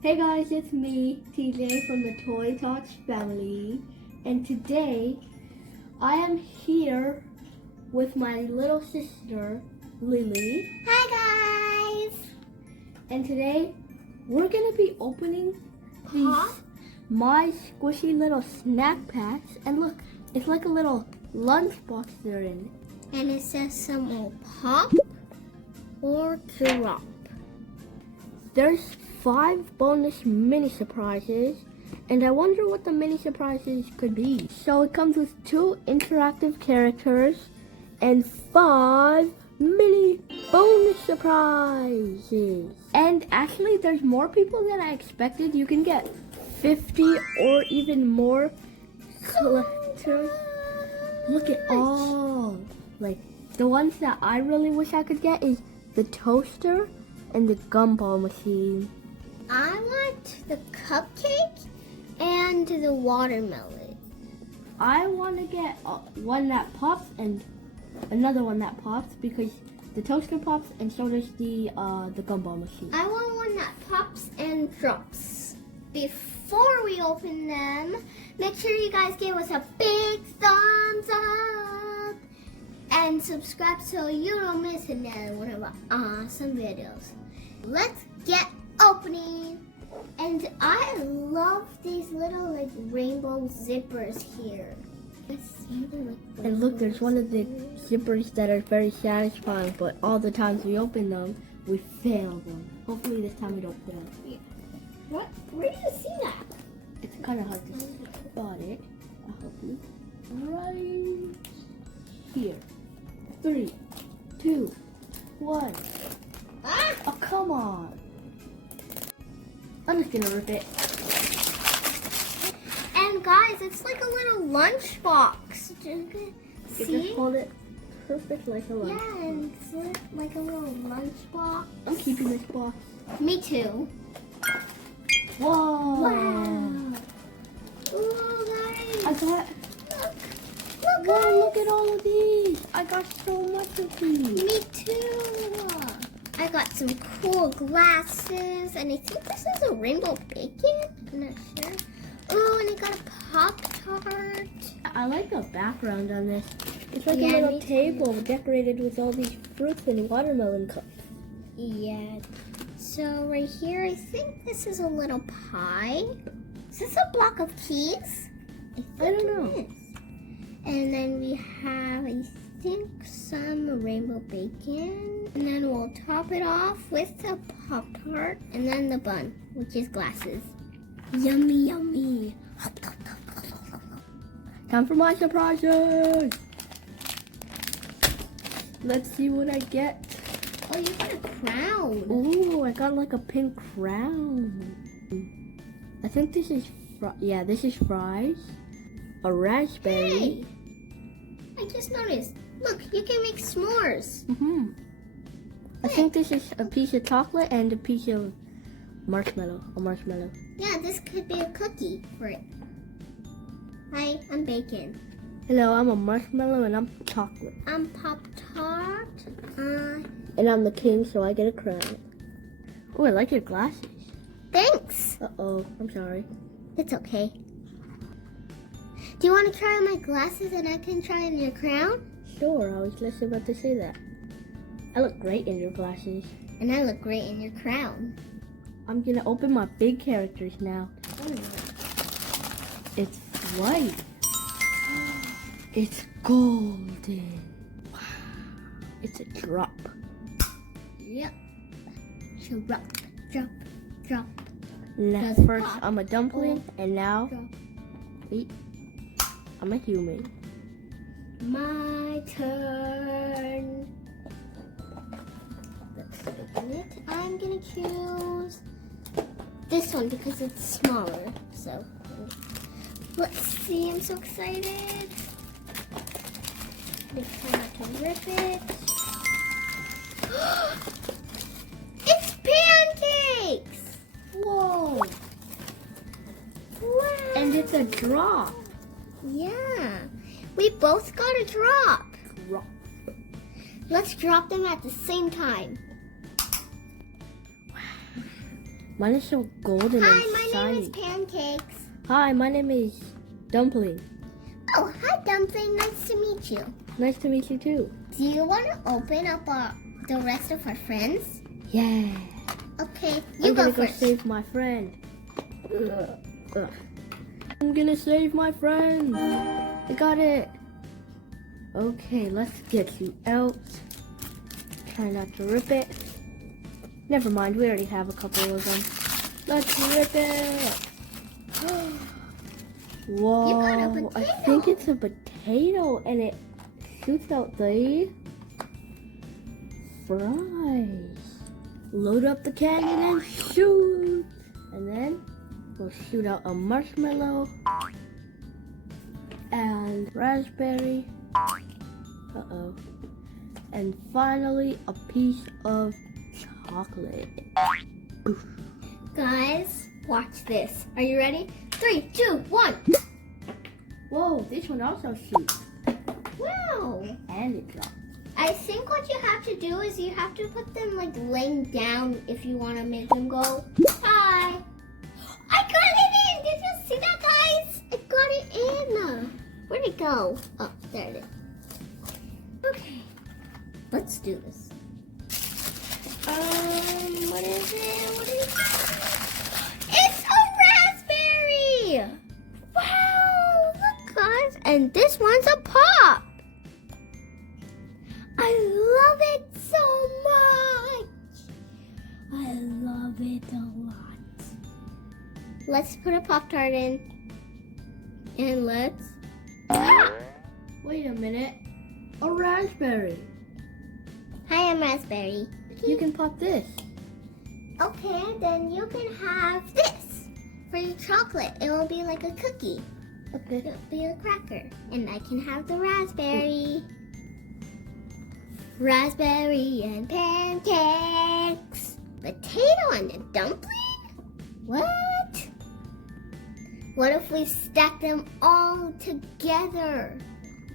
Hey guys, it's me, TJ from the Toy Talks family, and today I am here with my little sister, Lily. Hi guys! And today we're gonna be opening these My Squishy little snack packs, and look, it's like a little lunchbox they're in. And it says some will pop or drop. There's 5 bonus mini surprises, and I wonder what the mini surprises could be. So it comes with 2 interactive characters and 5 mini bonus surprises. And actually, there's more people than I expected. You can get 50 or even more collectors. Look at all. Like, the ones that I really wish I could get is the toaster and the gumball machine. I want the cupcake and the watermelon. I want to get one that pops and another one that pops because the toaster pops and so does the gumball machine. I want one that pops and drops. Before we open them, make sure you guys give us a big thumbs up and subscribe so you don't miss another one of our awesome videos. Let's get opening. And I love these little like rainbow zippers here. And look, there's one of the zippers that are very satisfying, but all the times we open them, we fail them. Hopefully this time we don't fail. What? Where do you see that? It's kind of hard to spot it. I'll help you. Right here. 3, 2, 1. Ah! Oh, come on. I'm just gonna rip it. And guys, it's like a little lunchbox. You See? just hold it perfect like a lunch. Yeah, and it's like a little lunchbox. I'm keeping this box. Me too. Whoa. Wow. Oh, guys. I got, Look, wow, guys. look at all of these. I got so much of these. Me too. I got some cool glasses, and I think this is a rainbow bacon. I'm not sure. Oh, and I got a Pop-Tart. I like the background on this. It's like a Yeah, little me too. table decorated with all these fruits and watermelon cups. Yeah. So right here, I think this is a little pie. Is this a block of keys? I don't know. It is. And then we have, I think, some rainbow bacon. And then we'll top it off with the Pop-Tart and then the bun, which is glasses. Yummy, yummy. Time for my surprises. Let's see what I get. Oh, you got a crown. Ooh, I got like a pink crown. I think this is, yeah, this is fries. A raspberry. Hey, I just noticed. Look, you can make s'mores. I think this is a piece of chocolate and a piece of marshmallow. A marshmallow. Yeah, this could be a cookie for it. Hi, I'm bacon. Hello, I'm a marshmallow and I'm chocolate. I'm Pop-Tart. And I'm the king, so I get a crown. Oh, I like your glasses. Thanks. Uh-oh, I'm sorry. It's okay. Do you want to try on my glasses and I can try on your crown? Sure, I was just about to say that. I look great in your glasses. And I look great in your crown. I'm gonna open my big characters now. It's white. It's golden. Wow. It's a drop. Yep. Drop, drop, drop. Now, Does it first, pop? I'm a dumpling, and now, Drop. wait, I'm a human. My turn. Let's open it. I'm gonna choose this one because it's smaller. So let's see. I'm so excited. Let's try not to rip it. It's pancakes! Whoa! Wow! And it's a drop. Yeah, we both got a drop. Drop. Let's drop them at the same time. Mine is so golden Hi, and my shiny. name is Pancakes. Hi, my name is Dumpling. Oh, hi, Dumpling. Nice to meet you. Nice to meet you too. Do you want to open up the rest of our friends? Yeah. Okay, you I'm go gonna go first. save my friend. Ugh. I'm gonna save my friend. I got it. Okay, let's get you out. Try not to rip it. Never mind, we already have a couple of them. Let's rip it. Whoa, You got a I potato. think it's a potato and it shoots out the fries. Load up the cannon and shoot. And then we'll shoot out a marshmallow and raspberry. Uh-oh. And finally, a piece of chocolate. Guys, watch this. Are you ready? 3, 2, 1. Whoa, this one also shoots. Wow. And it drops. I think what you have to do is you have to put them like laying down if you want to make them go. Hi. I got it in. Did you see that, guys? I got it in. Where'd it go? Oh, there it is. Okay. Let's do this. What is it? What is it? It's a raspberry! Wow, look guys. And this one's a pop. I love it so much. I love it a lot. Let's put a Pop-Tart in. And let's... Ah! Wait a minute. A raspberry. Hi, I'm Raspberry. You can pop this. Okay, then you can have this for your chocolate. It will be like a cookie. Okay. It'll be a cracker. And I can have the raspberry. Raspberry and pancakes. Potato and a dumpling? What? What if we stack them all together?